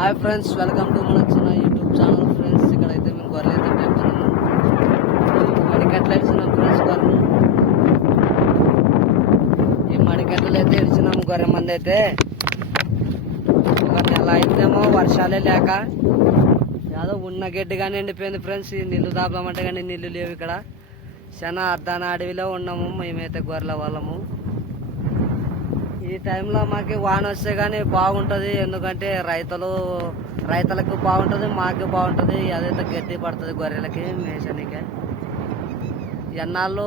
Hi friends welcome to మన చిన్న YouTube channel friends ఇక్కడైతే మేము గొర్రెలు అయితే పెంపుతున్నాము మడికట్లు ఇచ్చినాం ఫ్రెండ్స్ గొర్రెలు ఈ మడికెట్లు అయితే ఇచ్చినాము గొర్రె మంది అయితే. ఒక నెల అయితేమో వర్షాలే లేక. ఏదో ఉన్న గడ్డి కానీ ఎండిపోయింది ఫ్రెండ్స్ ఈ నీళ్ళు దాపామంటే కానీ నీళ్ళు లేవు ఇక్కడ. చాలా అర్ధాన అడవిలో ఉన్నాము మేమైతే గొర్రెల వాళ్ళము. ఈ టైంలో మాకు వాన వస్తే కానీ బాగుంటుంది. ఎందుకంటే రైతులు రైతులకు బాగుంటుంది మాకు బాగుంటుంది. అదైతే గడ్డి పడుతుంది గొర్రెలకి మేషనికి. ఎన్నాళ్ళు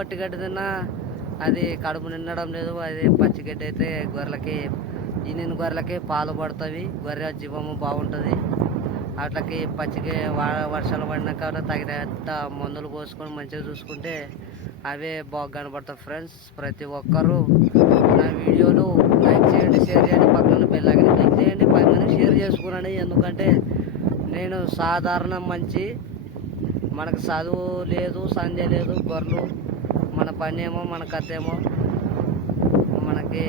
ఒట్టి గడ్డి తిన్నా అది కడుపు నిండడం లేదు. అది పచ్చి గడ్డి అయితే గొర్రెలకి ఈనిన గొర్రెలకి పాలు పడుతుంది గొర్రె జీవము బాగుంటుంది. వాటికి పచ్చికి వర్షాలు పడినాక తగినంత మందులు పోసుకొని మంచిగా చూసుకుంటే అవే బాగా కనబడతాయి ఫ్రెండ్స్. ప్రతి ఒక్కరూ నా వీడియోలు లైక్ చేయండి షేర్ చేయండి పక్కన బెల్లాగిన క్లిక్ చేయండి పది షేర్ చేసుకున్నాను ఎందుకంటే నేను సాధారణ మంచి మనకు చదువు లేదు సంధ్య లేదు గొర్రెలు మన పని ఏమో మన కథ ఏమో మనకి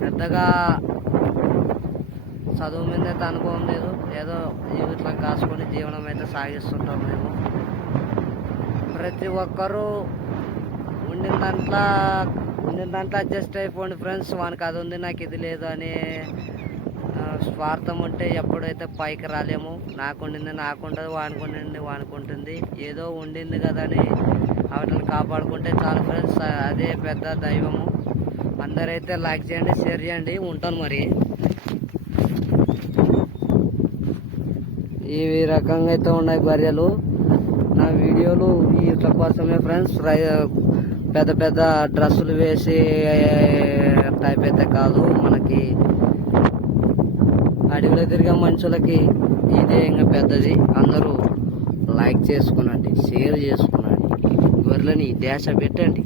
పెద్దగా చదువు మీద అయితే అనుభవం లేదు. ఏదో ఇట్లా కాసుకొని జీవనం అయితే సాగిస్తుంటాం మేము. ప్రతి ఒక్కరూ ఉండిన దాంట్లో ఉండిన దాంట్లో అడ్జస్ట్ అయిపోండి ఫ్రెండ్స్. వానికి అది ఉంది నాకు ఇది లేదు అని స్వార్థం ఉంటే ఎప్పుడైతే పైకి రాలేము నాకు ఉండింది నాకు ఉండదు వానికి ఉండింది వానికి ఉంటుంది. ఏదో ఉండింది కదా అని వాటిని కాపాడుకుంటే చాలు ఫ్రెండ్స్. అదే పెద్ద దైవము. అందరైతే లైక్ చేయండి షేర్ చేయండి. ఉంటాను మరి. ఈ రకంగా అయితే ఉన్నాయి గొర్రెలు నా వీడియోలు వీటి కోసమే ఫ్రెండ్స్. పెద్ద పెద్ద డ్రెస్సులు వేసి టైప్ అయితే కాదు. మనకి అడవిలో తిరిగే మనుషులకి ఇదే ఇంకా పెద్దది. అందరూ లైక్ చేసుకునండి షేర్ చేసుకునండి. గొర్రెలని డాష పెట్టండి.